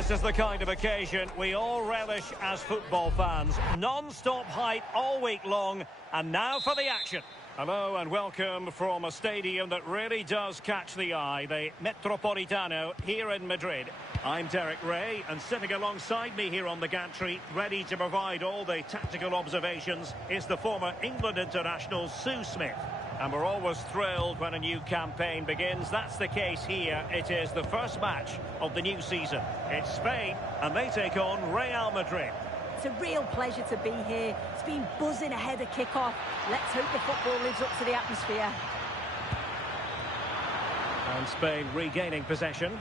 This is the kind of occasion we all relish as football fans. Non-stop hype all week long, and now for the action. Hello and welcome from a stadium that really does catch the eye, the Metropolitano here in Madrid. I'm Derek Ray, and sitting alongside me here on the gantry, ready to provide all the tactical observations, is the former England international Sue Smith. And we're always thrilled when a new campaign begins. That's the case here. It is the first match of the new season. It's Spain, and they take on Real Madrid. It's a real pleasure to be here. It's been buzzing ahead of kick-off. Let's hope the football lives up to the atmosphere. And Spain regaining possession.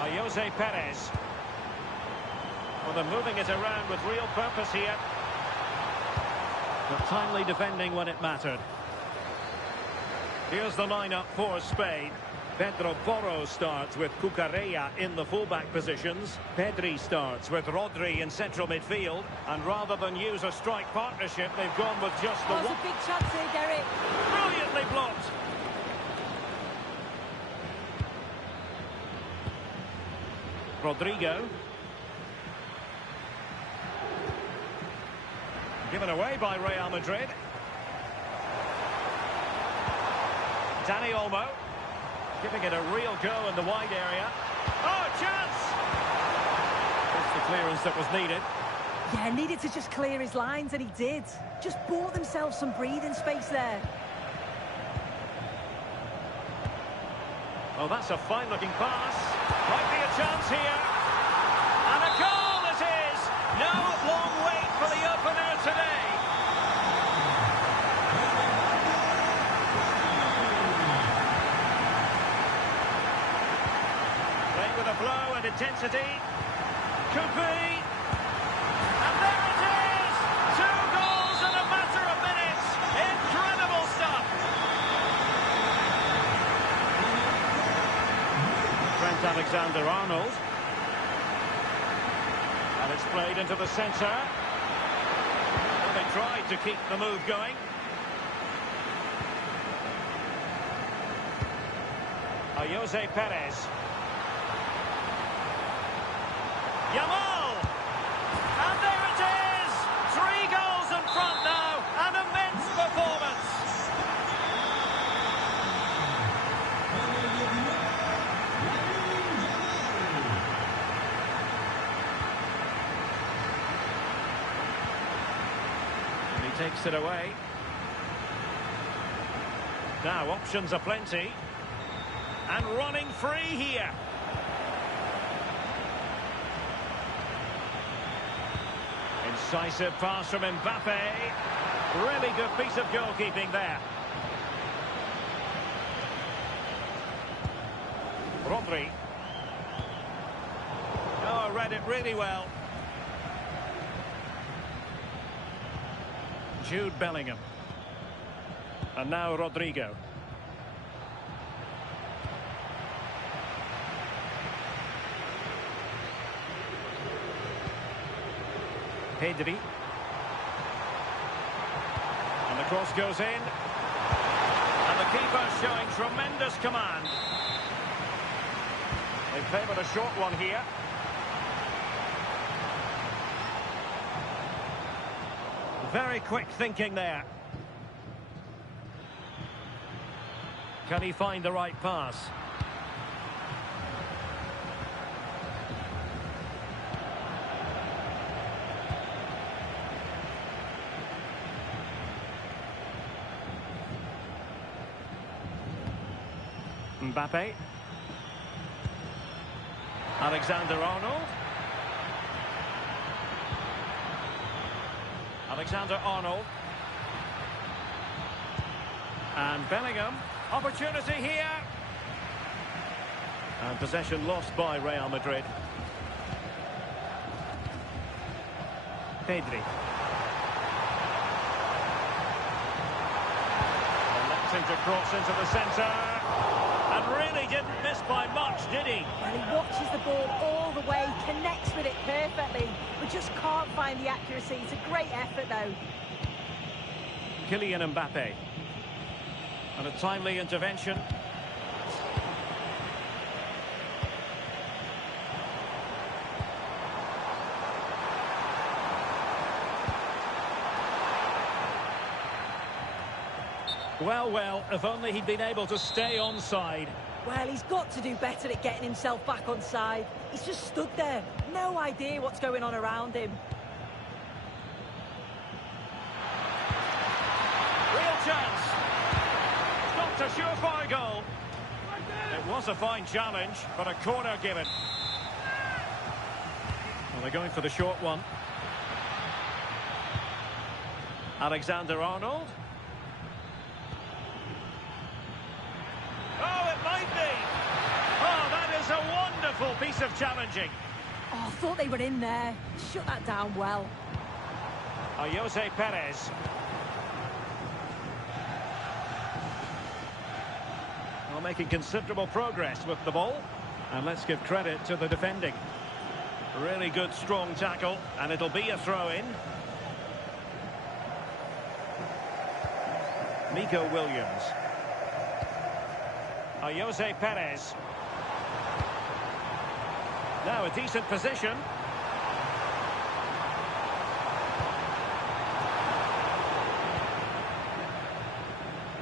Jose Perez. Well, they're moving it around with real purpose here. But timely defending when it mattered. Here's the lineup for Spain. Pedro Porro starts with Cucurella in the fullback positions. Pedri starts with Rodri in central midfield. And rather than use a strike partnership, they've gone with just the one. There's a big chance here, Derek. Brilliantly blocked. Rodrigo. Given away by Real Madrid. Dani Olmo. Giving it a real go in the wide area. Oh, chance! That's the clearance that was needed. Yeah, needed to just clear his lines, and he did. Just bought themselves some breathing space there. Oh, that's a fine-looking pass. Might be a chance here. And a goal it is! No long wait for the opener today. Playing with a flow and intensity. Could be. And there it is! 2 goals in a matter of minutes. Incredible stuff. Trent Alexander-Arnold. And it's played into the centre. Well, they tried to keep the move going. Jose Perez. Yamal! And there it is! 3 goals in front now. An immense performance. And he takes it away. Now options are plenty. And running free here. Incisive pass from Mbappe. Really good piece of goalkeeping there. Rodri. Oh, read it really well. Jude Bellingham. And now Rodrigo. Pedri. And the cross goes in. And the keeper showing tremendous command. They play with a short one here. Very quick thinking there. Can he find the right pass? Mbappe. Alexander-Arnold. Alexander-Arnold. And Bellingham. Opportunity here. And possession lost by Real Madrid. Pedri. Electing to cross into the centre. And really didn't miss by much, did he? Well, he watches the ball all the way, connects with it perfectly, but just can't find the accuracy. It's a great effort, though. Kylian Mbappe. And a timely intervention. Well, well, if only he'd been able to stay onside. Well, he's got to do better at getting himself back on side. He's just stood there. No idea what's going on around him. Real chance. Not a surefire goal. It was a fine challenge, but a corner given. Well, they're going for the short one. Alexander-Arnold. Oh, it might be. Oh, that is a wonderful piece of challenging. Oh, I thought they were in there. Shut that down well. Jose Perez. Well, making considerable progress with the ball. And let's give credit to the defending. Really good, strong tackle, and it'll be a throw-in. Nico Williams. Jose Perez. Now a decent position.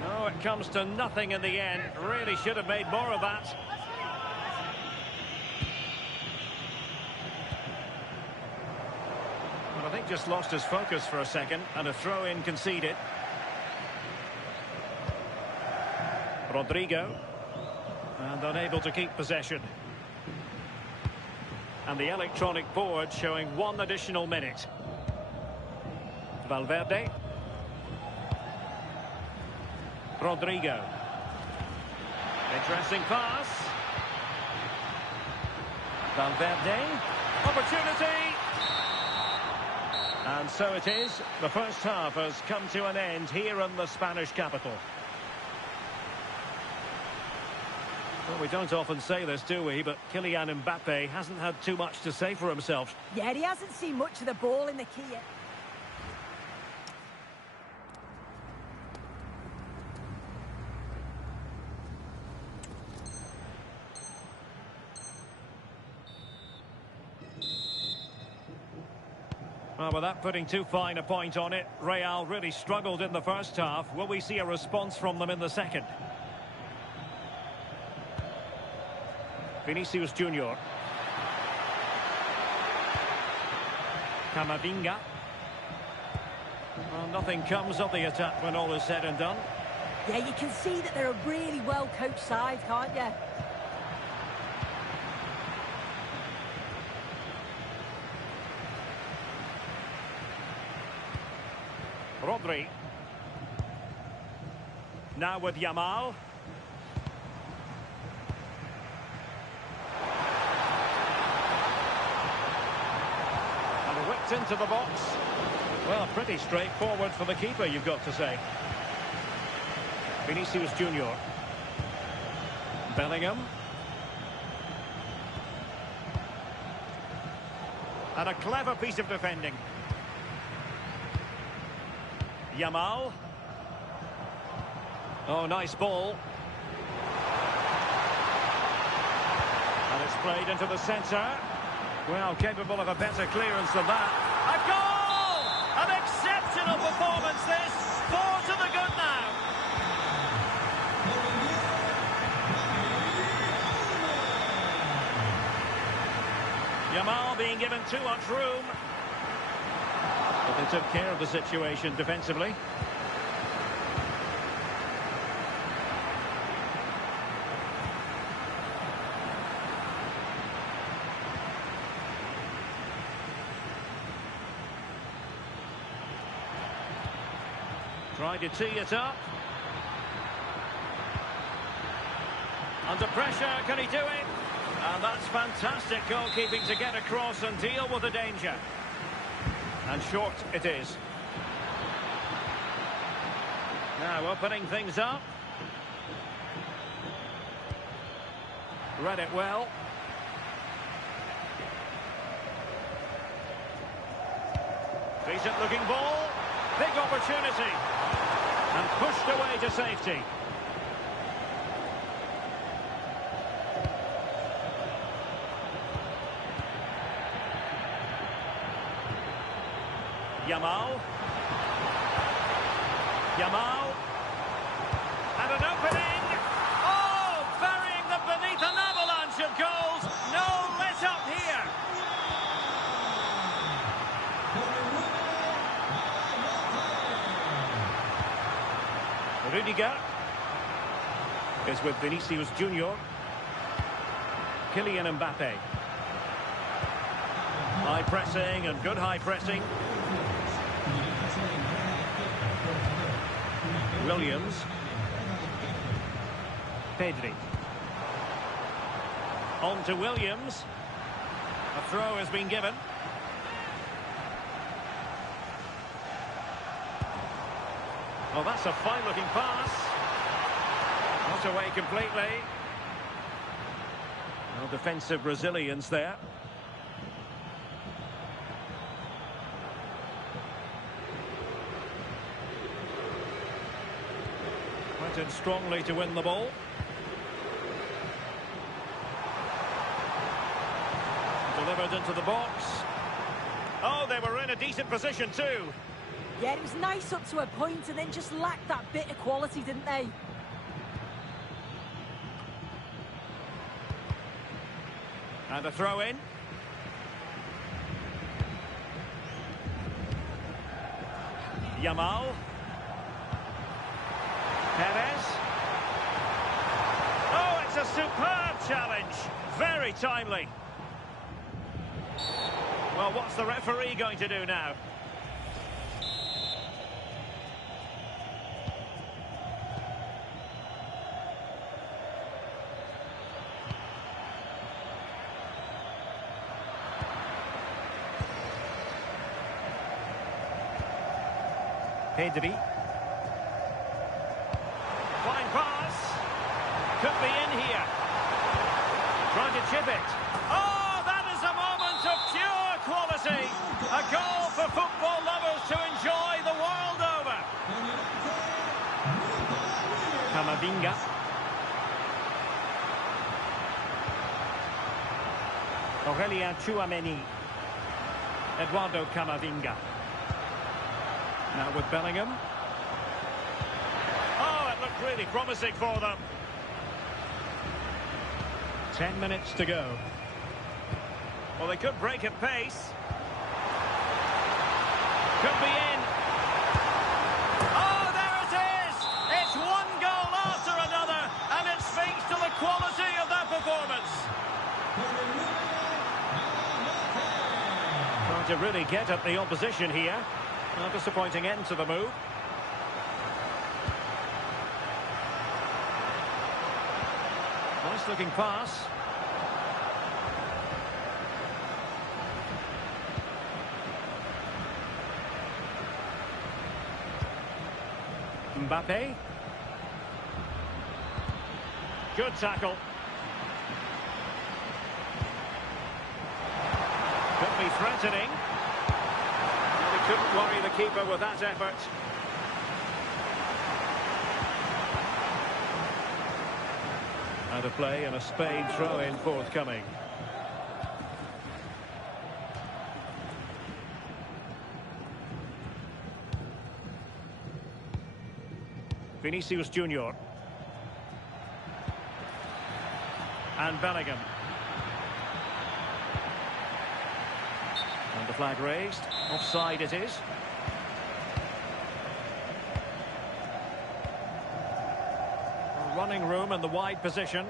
No, it comes to nothing in the end. Really should have made more of that. Well, I think just lost his focus for a second, and a throw-in conceded. Rodrigo. And unable to keep possession. And the electronic board showing 1 additional minute. Valverde. Rodrigo. Interesting pass. Valverde. Opportunity. And so it is. The first half has come to an end here in the Spanish capital. Well, we don't often say this, do we? But Kylian Mbappe hasn't had too much to say for himself. Yeah, he hasn't seen much of the ball in the key yet. Well, without putting too fine a point on it, Real really struggled in the first half. Will we see a response from them in the second? Vinicius Junior. Camavinga. Well, nothing comes of the attack when all is said and done. Yeah, you can see that they're a really well-coached side, can't you? Rodri. Now with Yamal. And whipped into the box. Well, pretty straightforward for the keeper, you've got to say. Vinicius Junior. Bellingham. And a clever piece of defending. Yamal. Oh, nice ball. And it's played into the centre. Well, capable of a better clearance than that. A goal! An exceptional performance this. 4 to the good now. Yamal being given too much room. But they took care of the situation defensively. Tried to tee it up. Under pressure, can he do it? And that's fantastic goalkeeping to get across and deal with the danger. And short it is. Now opening things up. Read it well. Decent looking ball. Big opportunity. And pushed away to safety. Yamal. Yamal. Rudiger is with Vinicius Junior. Kylian Mbappe. High pressing and good high pressing. Williams. Pedri. On to Williams. A throw has been given. Oh, that's a fine-looking pass. Not away completely. No defensive resilience there. Went in strongly to win the ball. Delivered into the box. Oh, they were in a decent position too. Yeah, it was nice up to a point and then just lacked that bit of quality, didn't they? And a throw in. Yamal. Perez. Oh, it's a superb challenge. Very timely. Well, what's the referee going to do now? Pedri. Fine pass. Could be in here. Trying to chip it. Oh, that is a moment of pure quality. A goal for football lovers to enjoy the world over. Camavinga. Aurelien Tchouameni. Eduardo Camavinga. Now with Bellingham. Oh, it looked really promising for them. 10 minutes to go. Well, they could break at pace. Could be in. Oh, there it is! It's one goal after another, and it speaks to the quality of that performance. Trying to really get at the opposition here. A disappointing end to the move. Nice looking pass. Mbappe. Good tackle. Could be threatening. Couldn't worry the keeper with that effort. Out of play and a Spain throw-in forthcoming. Vinicius Junior. And Bellingham. And the flag raised. Offside it is. Running room in the wide position.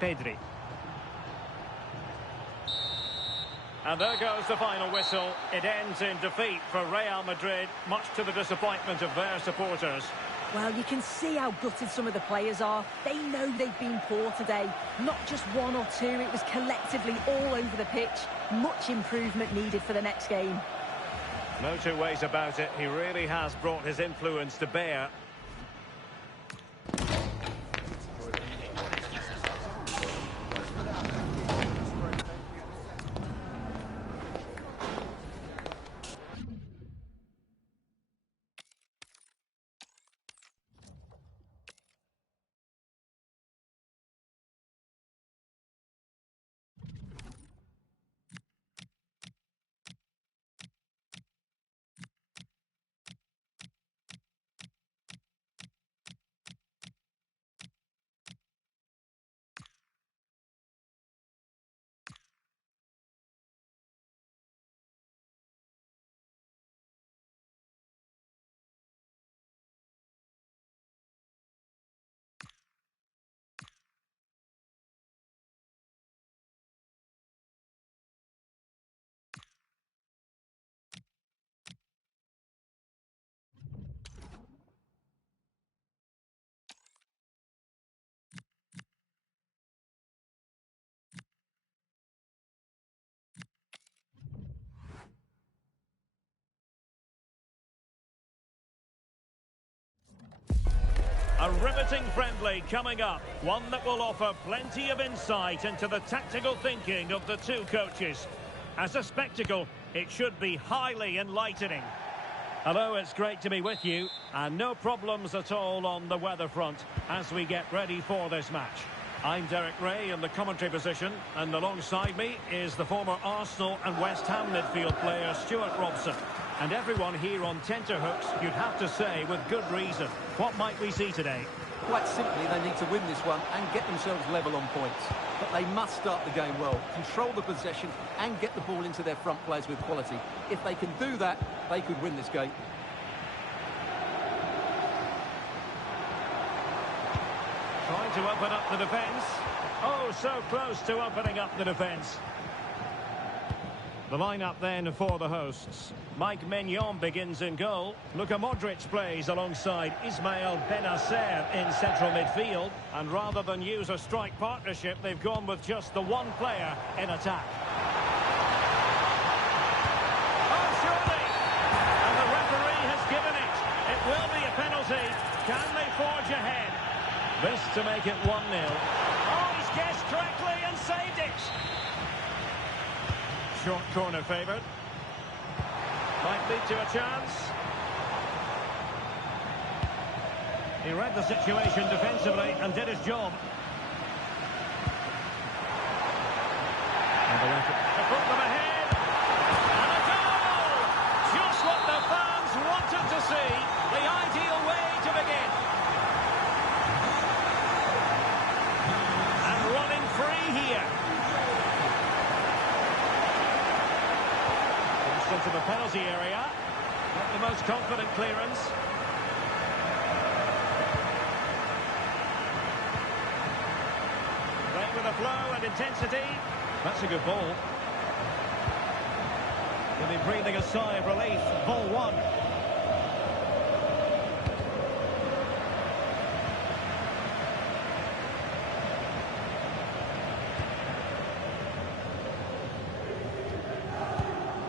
Pedri. And there goes the final whistle. It ends in defeat for Real Madrid, much to the disappointment of their supporters. Well, you can see how gutted some of the players are. They know they've been poor today. Not just one or two, it was collectively all over the pitch. Much improvement needed for the next game. No two ways about it. He really has brought his influence to bear. A riveting friendly coming up. One that will offer plenty of insight into the tactical thinking of the two coaches. As a spectacle, it should be highly enlightening. Hello, it's great to be with you. And no problems at all on the weather front as we get ready for this match. I'm Derek Ray in the commentary position, and alongside me is the former Arsenal and West Ham midfield player Stuart Robson. And everyone here on tenterhooks, you'd have to say, with good reason. What might we see today? Quite simply, they need to win this one and get themselves level on points. But they must start the game well, control the possession and get the ball into their front players with quality. If they can do that, they could win this game. Trying to open up the defence. Oh, so close to opening up the defence. The lineup then for the hosts. Mike Maignan begins in goal. Luka Modric plays alongside Ismail Benacer in central midfield. And rather than use a strike partnership, they've gone with just the one player in attack. Oh, surely! And the referee has given it. It will be a penalty. Can they forge ahead? This to make it 1-0. Oh, he's guessed correctly and saved it. Short corner favoured. Might lead to a chance. He read the situation defensively and did his job. And the referee to put them ahead. And a goal! Just what the fans wanted to see. The ideal way to begin. And running free here. Into the penalty area. Not the most confident clearance. Playing with a flow and intensity. That's a good ball. He'll be breathing a sigh of relief. Ball one.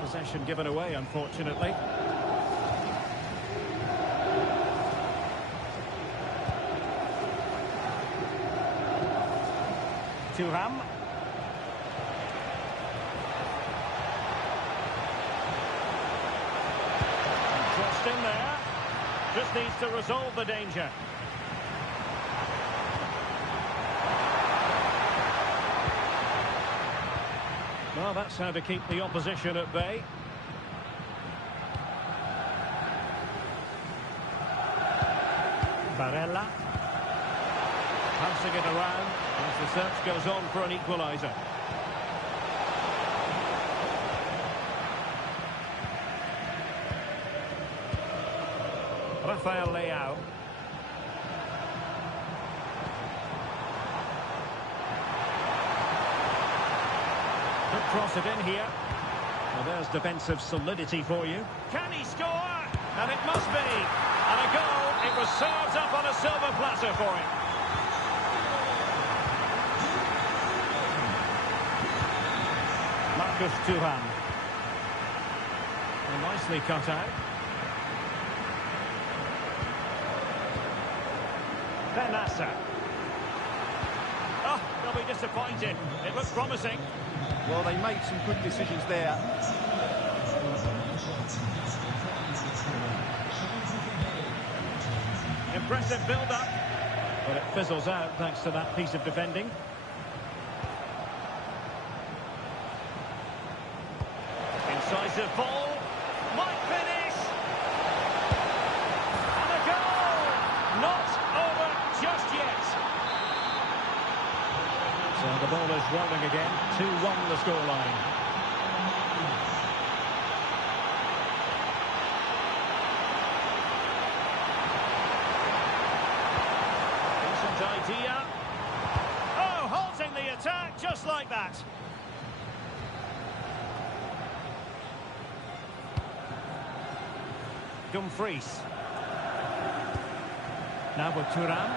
Possession given away, unfortunately. Thuram. Crossed in there. Just needs to resolve the danger. Well, that's how to keep the opposition at bay. Barella. Passing it around as the search goes on for an equaliser. Rafael Leao. Could cross it in here. Well, there's defensive solidity for you. Can he score? And it must be. And a goal. It was served up on a silver platter for him. Marcus Thuram. And nicely cut out. Benacer. Oh, they'll be disappointed. It looks promising. Well, they made some good decisions there. Impressive build-up. But it fizzles out thanks to that piece of defending. Incisive ball. Might finish. And a goal. Not over just yet. So the ball is rolling again. 2-1 the scoreline. Decent idea. Oh, halting the attack just like that. Dumfries. Now with Thuram.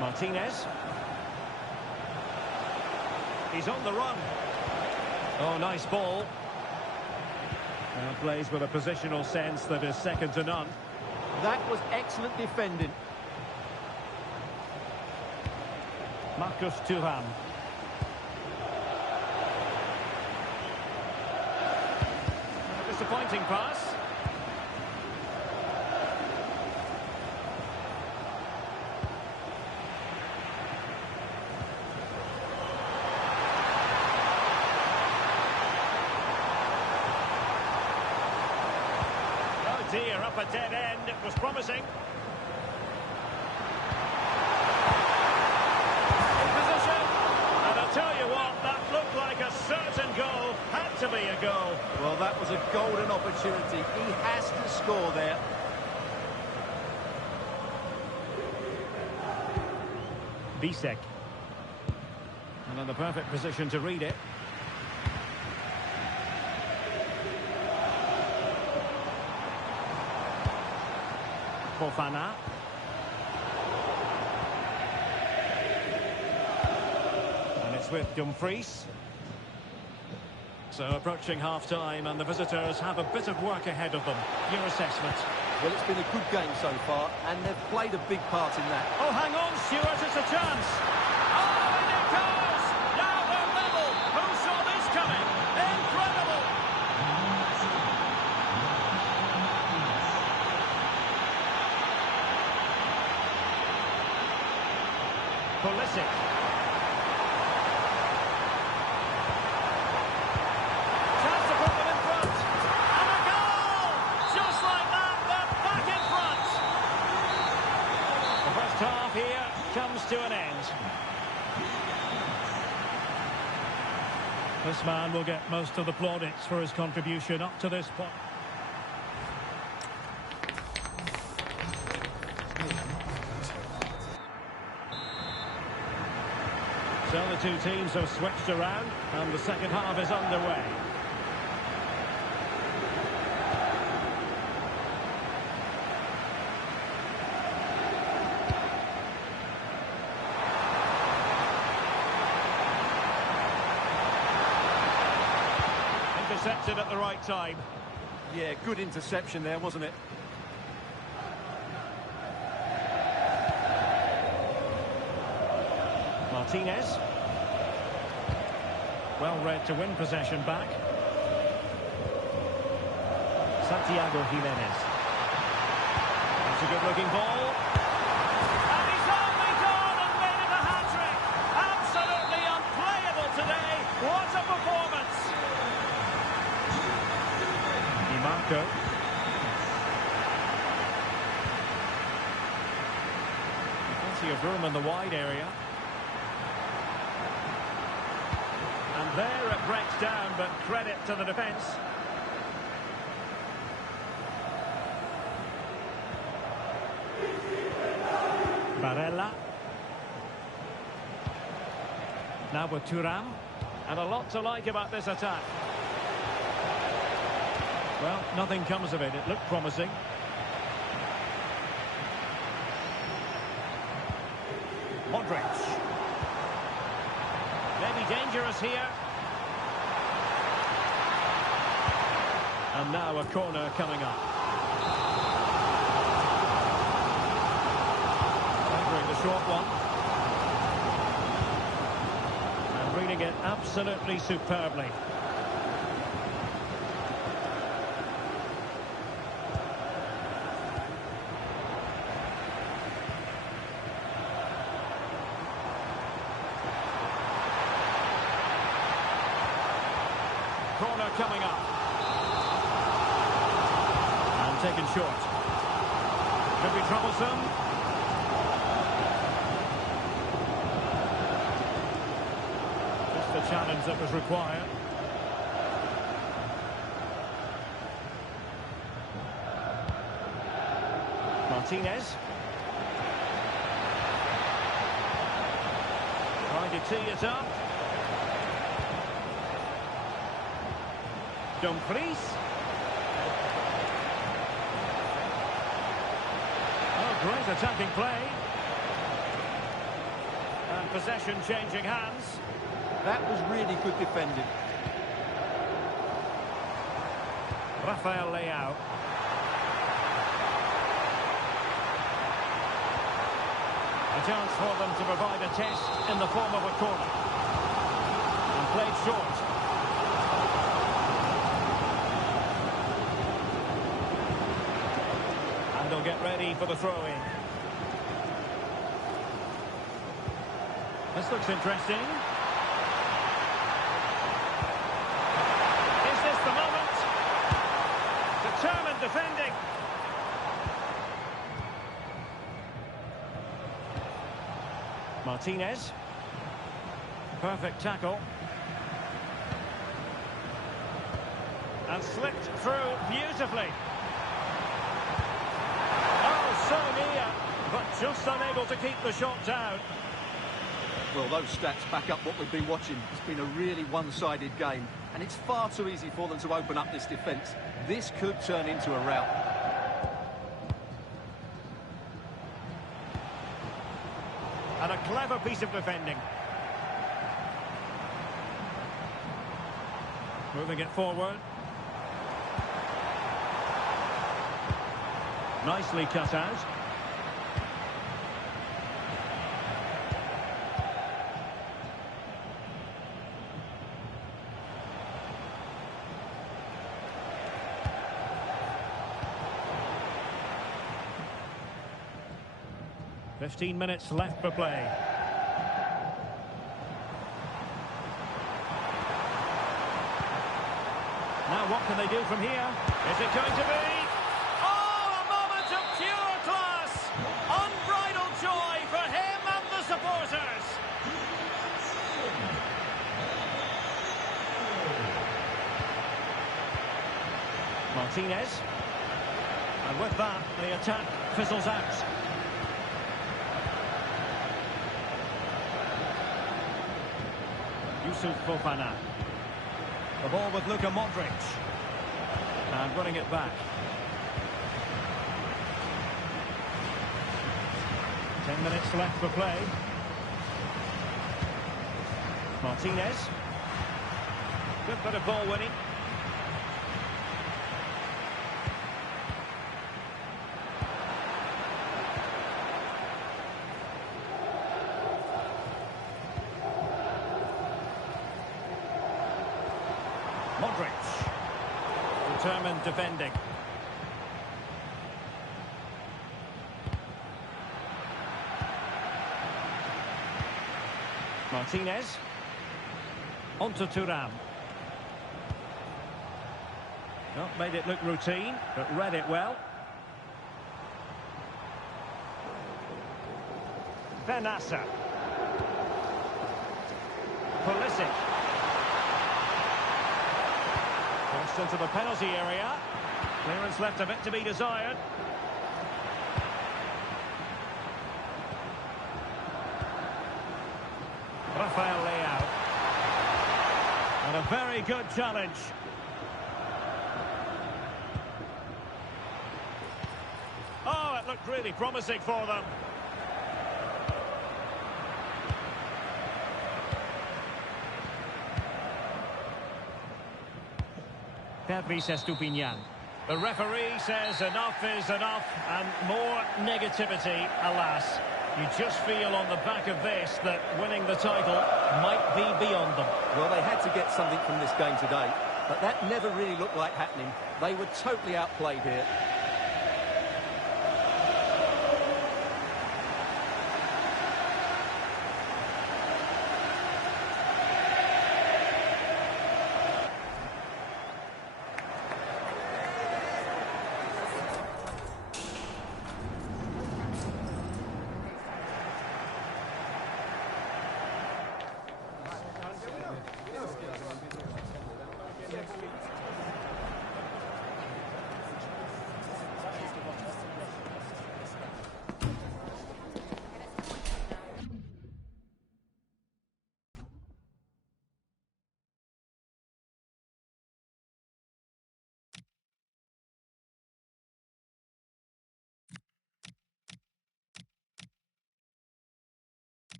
Martinez. He's on the run. Oh, nice ball. Plays with a positional sense that is second to none. That was excellent defending. Marcus Thuram. Disappointing pass. Oh dear, up a dead end. It was promising. Tell you what, that looked like a certain goal. Had to be a goal. Well, that was a golden opportunity. He has to score there. Bisek. And in the perfect position to read it. Fofana. With Dumfries. So approaching half-time and the visitors have a bit of work ahead of them. Your assessment? Well, it's been a good game so far and they've played a big part in that. Oh, hang on, Stuart, it's a chance. Oh, and it goes! Now they're level. Who saw this coming? Incredible! Pulisic. Here comes to an end. This man will get most of the plaudits for his contribution up to this point. So the two teams have switched around and the second half is underway. Intercepted at the right time. Yeah, good interception there, wasn't it? Martinez. Well read to win possession back. Santiago Jimenez. That's a good-looking ball. And he's only gone and made it a hat-trick. Absolutely unplayable today. What a performance. Marco. Plenty of room in the wide area. And there it breaks down, but credit to the defence. Barella. Now with Thuram. And a lot to like about this attack. Well, nothing comes of it. It looked promising. Modric. Maybe dangerous here. And now a corner coming up. Entering the short one. And reading it absolutely superbly. Corner coming up. And taken short. Could be troublesome. Just the challenge that was required. Martinez. Trying to tee it up. Dumfries. Oh, great attacking play. And possession changing hands. That was really good defending. Rafael Leao. A chance for them to provide a test in the form of a corner. And played short. And they'll get ready for the throw-in. This looks interesting. Is this the moment? Determined defending. Martinez. Perfect tackle. And slipped through beautifully. Oh, so near, but just unable to keep the shot down. Well, those stats back up what we've been watching. It's been a really one-sided game, and it's far too easy for them to open up this defence. This could turn into a rout. And a clever piece of defending. Moving it forward. Nicely cut out. "15 minutes left for play." Now what can they do from here? Is it going to be? Oh, a moment of pure class! Unbridled joy for him and the supporters! Martinez. And with that, the attack fizzles out. Fofana. The ball with Luka Modric. And running it back. 10 minutes left for play. Martinez. Good bit of ball winning. Modric. Determined defending. Martinez. Onto Thuram. Well, made it look routine, but read it well. Benassa. Pulisic. Crossed into the penalty area. Clearance left a bit to be desired. Rafael Leao. And a very good challenge. Oh, it looked really promising for them. Pervis Estupinian. The referee says enough is enough, and more negativity, alas. You just feel on the back of this that winning the title might be beyond them. Well, they had to get something from this game today, but that never really looked like happening. They were totally outplayed here.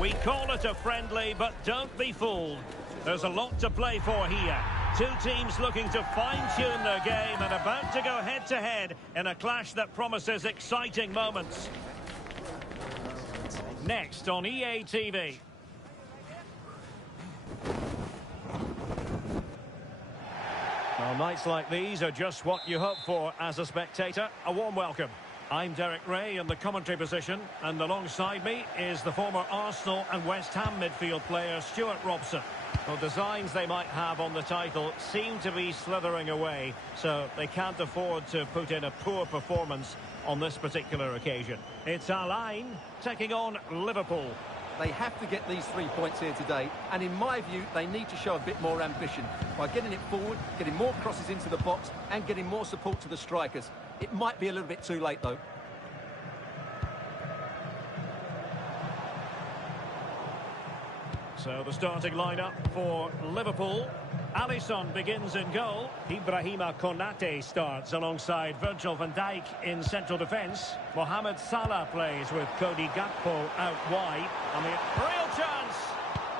We call it a friendly, but don't be fooled. There's a lot to play for here. Two teams looking to fine-tune their game and about to go head-to-head in a clash that promises exciting moments. Next on EA TV. Well, nights like these are just what you hope for as a spectator. A warm welcome. I'm Derek Ray in the commentary position, and alongside me is the former Arsenal and West Ham midfield player Stuart Robson. Well, designs they might have on the title seem to be slithering away, so they can't afford to put in a poor performance on this particular occasion. It's Alain taking on Liverpool. They have to get these 3 points here today, and in my view, they need to show a bit more ambition by getting it forward, getting more crosses into the box, and getting more support to the strikers. It might be a little bit too late, though. So the starting lineup for Liverpool. Alisson begins in goal. Ibrahima Konate starts alongside Virgil van Dijk in central defence. Mohamed Salah plays with Cody Gakpo out wide. And the real chance.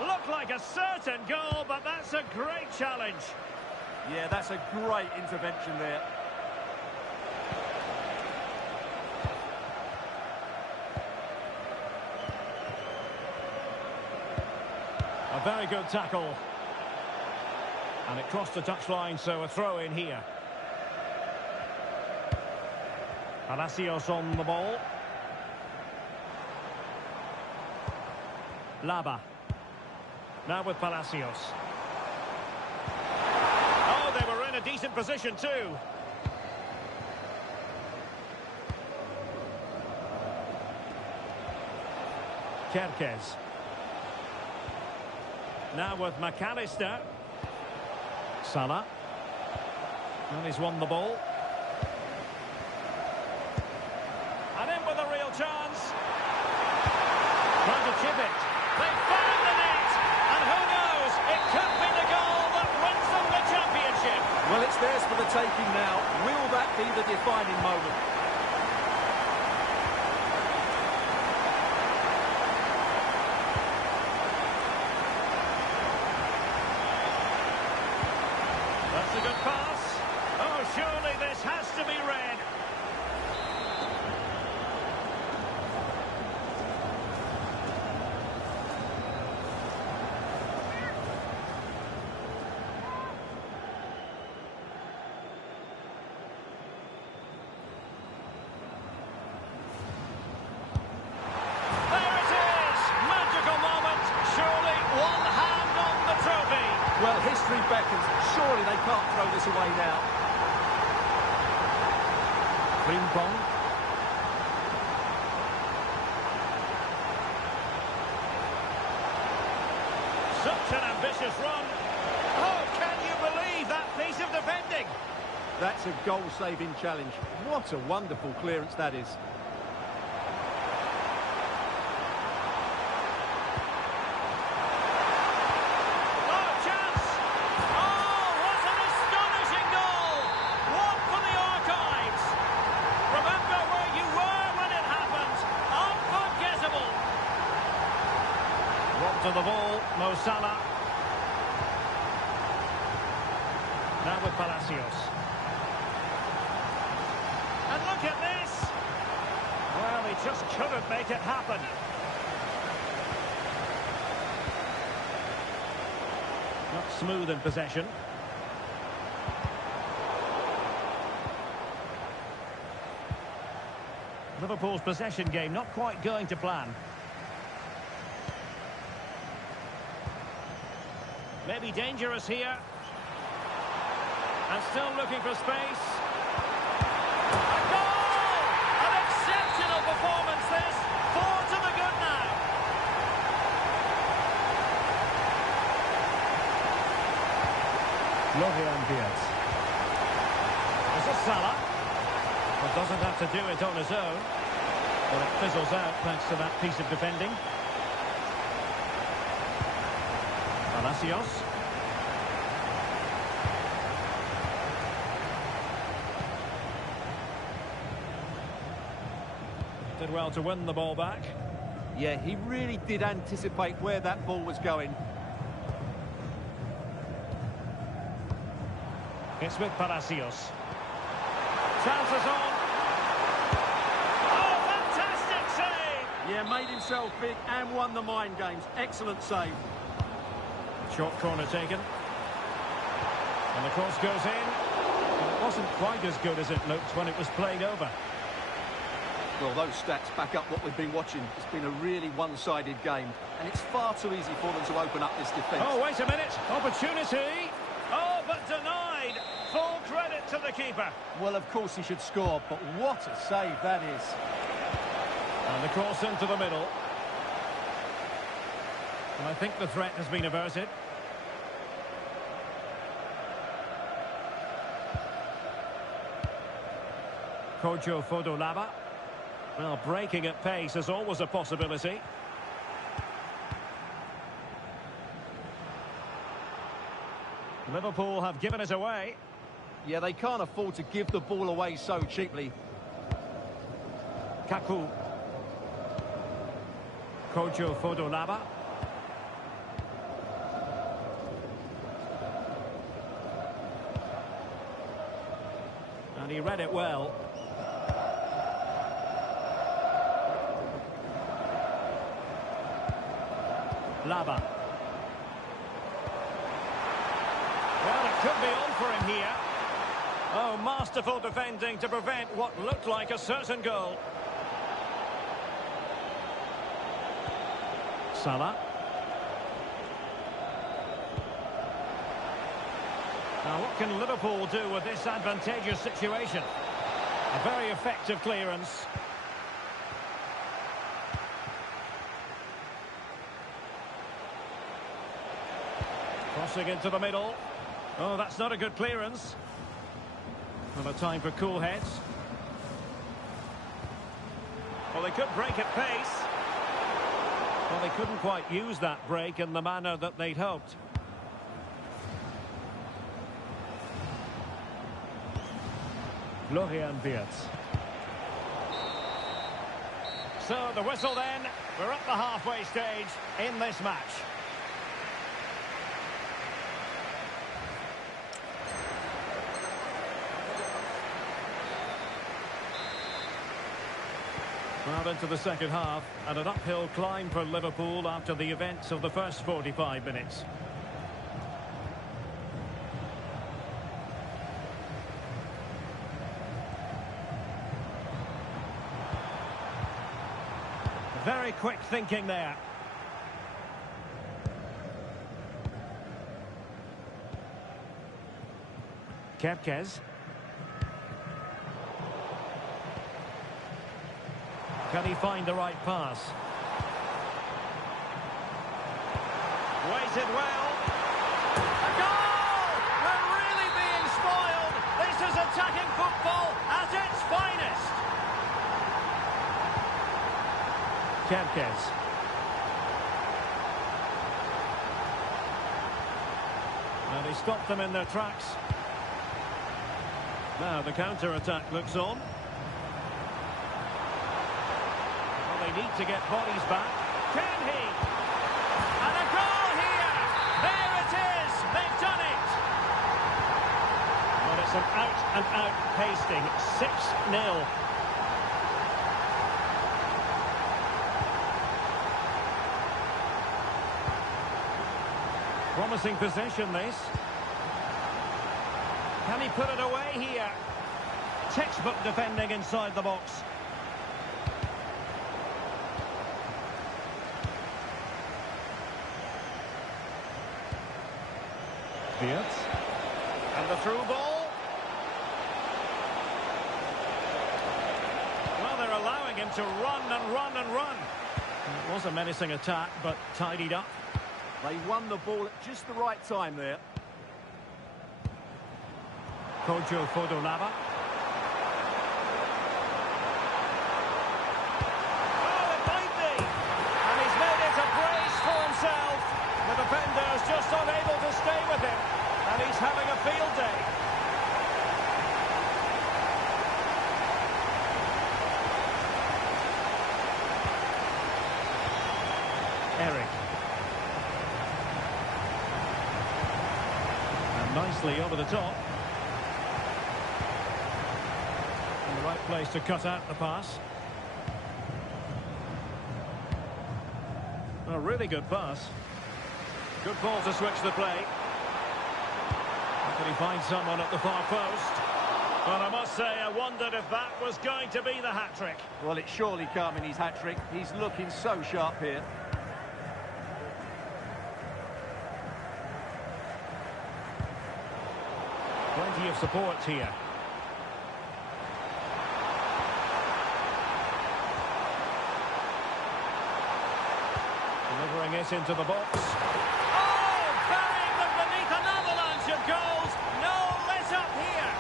Looked like a certain goal, but that's a great challenge. Yeah, that's a great intervention there. A very good tackle. And it crossed the touchline, so a throw in here. Palacios on the ball. Laba. Now with Palacios. Oh, they were in a decent position too. Kerkez. Now with McAllister. Salah. And he's won the ball. And in with a real chance. Trying to chip it. They found the net. And who knows, it could be the goal that wins them the championship. Well, it's theirs for the taking now. Will that be the defining moment? That's a good pass. Oh, surely this has to be red. There it is! Magical moment. Surely one hand on the trophy. Well, history beckons. Surely they can't throw this away now. Frimpong. Such an ambitious run. Oh, can you believe that piece of defending? That's a goal-saving challenge. What a wonderful clearance that is. Oh, chance! Oh, what an astonishing goal! One for the archives. Remember where you were when it happened. Unforgettable. Rob to the ball, Mo Salah. Now with Palacios. And look at this! Well, he just couldn't make it happen. Not smooth in possession. Liverpool's possession game not quite going to plan. Maybe dangerous here. And still looking for space. A goal! An exceptional performance this. 4 to the good now. Florian Diaz. This is Salah. But doesn't have to do it on his own. But it fizzles out thanks to that piece of defending. Palacios. Did well to win the ball back. Yeah, he really did anticipate where that ball was going. It's with Palacios. Chances on. Oh, fantastic save! Yeah, made himself big and won the mind games. Excellent save. Short corner taken. And the cross goes in. It wasn't quite as good as it looked when it was played over. Well, those stats back up what we've been watching. It's been a really one-sided game, and it's far too easy for them to open up this defence. Oh, wait a minute. Opportunity. Oh, but denied. Full credit to the keeper. Well, of course he should score, but what a save that is. And the cross into the middle. And I think the threat has been averted. Kojo Fodolava. Well, breaking at pace is always a possibility. Liverpool have given it away. Yeah, they can't afford to give the ball away so cheaply. Kaku. Kojo Fodolava. And he read it well. Laba. Well, it could be on for him here. Oh, masterful defending to prevent what looked like a certain goal. Salah. Now, what can Liverpool do with this advantageous situation? A very effective clearance. Crossing into the middle. Oh, that's not a good clearance. Well, a time for cool heads. Well, they could break at pace. Well, they couldn't quite use that break in the manner that they'd hoped. Florian Wirtz. So the whistle then. We're at the halfway stage in this match. Well, into the second half, and an uphill climb for Liverpool after the events of the first 45 minutes. Very quick thinking there. Kepkes. Can he find the right pass? Waited well. A goal! We're really being spoiled. This is attacking football at its finest. Kepkes. And he stopped them in their tracks. Now the counter-attack looks on. They need to get bodies back. Can he? And a goal here! There it is! They've done it! Well, it's an out-and-out pasting. 6-0. Promising possession, this. Can he put it away here? Textbook defending inside the box. Wirtz. And the through ball. Well, they're allowing him to run and run and run. It was a menacing attack, but tidied up. They won the ball at just the right time there. Kojo Fodolava. Oh, it might be! And he's made it a brace for himself. The defender's just unable to stay with him. And he's having a field day. Nicely over the top. In the right place to cut out the pass. A really good pass. Good ball to switch the play. Can he find someone at the far post? Well, I must say, I wondered if that was going to be the hat-trick. Well, it surely come in his hat-trick. He's looking so sharp here. Plenty of support here. Delivering it into the box. Oh, burying them beneath an avalanche of goals. No let-up here.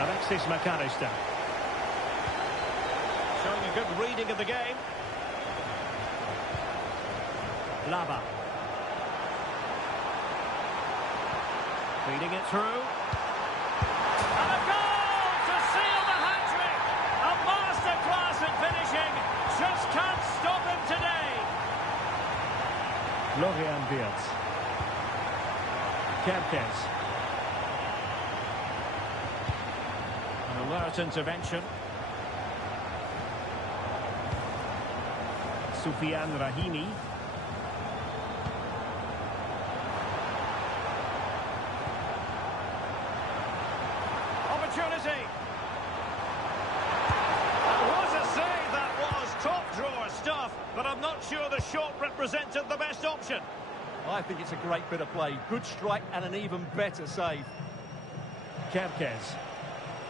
Alexis McAllister. Showing a good reading of the game. Lava. Feeding it through. And a goal to seal the hat-trick. A masterclass at finishing. Just can't stop him today. Florian Wirtz. Kempkes. An alert intervention. Soufiane Rahimi. Opportunity. What a save that was. Top drawer stuff, but I'm not sure the shot represented the best option. I think it's a great bit of play. Good strike and an even better save. Kempkes.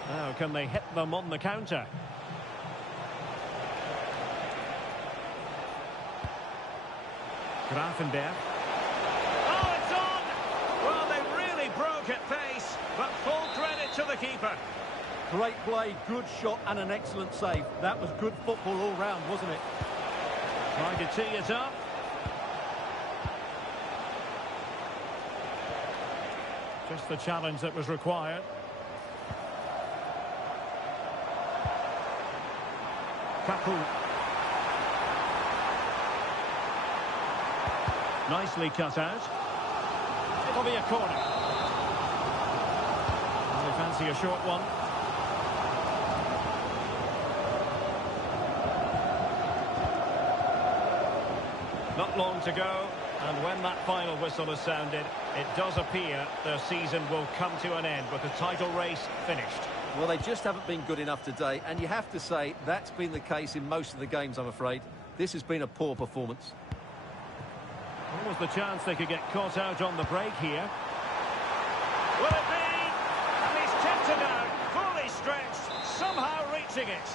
Now, can they hit them on the counter? Grafenberg. Oh, it's on! Well, they really broke at pace, but full credit to the keeper. Great play, good shot and an excellent save. That was good football all round, wasn't it? Trying to tee it up. Just the challenge that was required. Kapu. Nicely cut out. It'll be a corner. They fancy a short one. Not long to go, and when that final whistle is sounded, it does appear their season will come to an end with the title race finished. Well, they just haven't been good enough today, and you have to say that's been the case in most of the games, I'm afraid. This has been a poor performance. What was the chance they could get caught out on the break here? Will it be? And he's kept it out, fully stretched, somehow reaching it.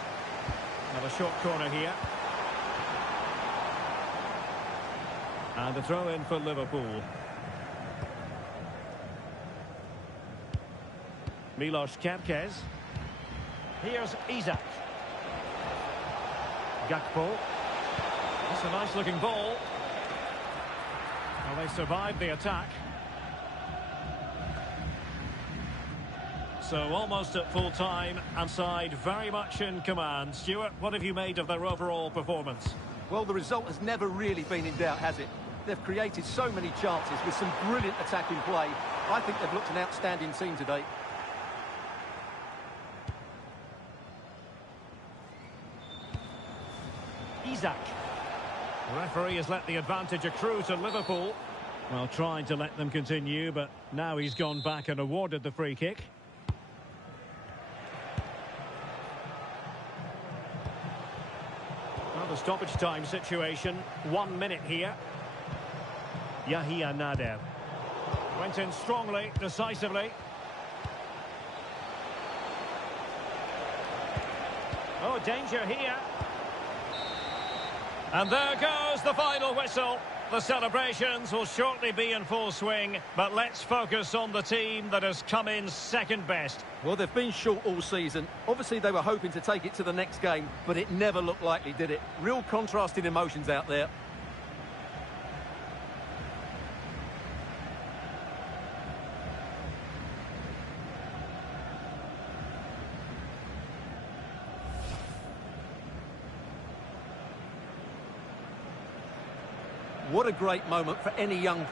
Now a short corner here. And a throw in for Liverpool. Milos Kempkes. Here's Isak. Gakpo. That's a nice looking ball. Well, they survived the attack. So almost at full time and side very much in command. Stuart, what have you made of their overall performance? Well, the result has never really been in doubt, has it? They've created so many chances with some brilliant attacking play. I think they've looked an outstanding team today. Isak. The referee has let the advantage accrue to Liverpool. Well, trying to let them continue, but now he's gone back and awarded the free kick. Well, the stoppage time situation, 1 minute here. Yahia Nader. Went in strongly, decisively. Oh, danger here. And there goes the final whistle. The celebrations will shortly be in full swing, but let's focus on the team that has come in second best. Well, they've been short all season. Obviously, they were hoping to take it to the next game, but it never looked likely, did it? Real contrasting emotions out there. What a great moment for any young...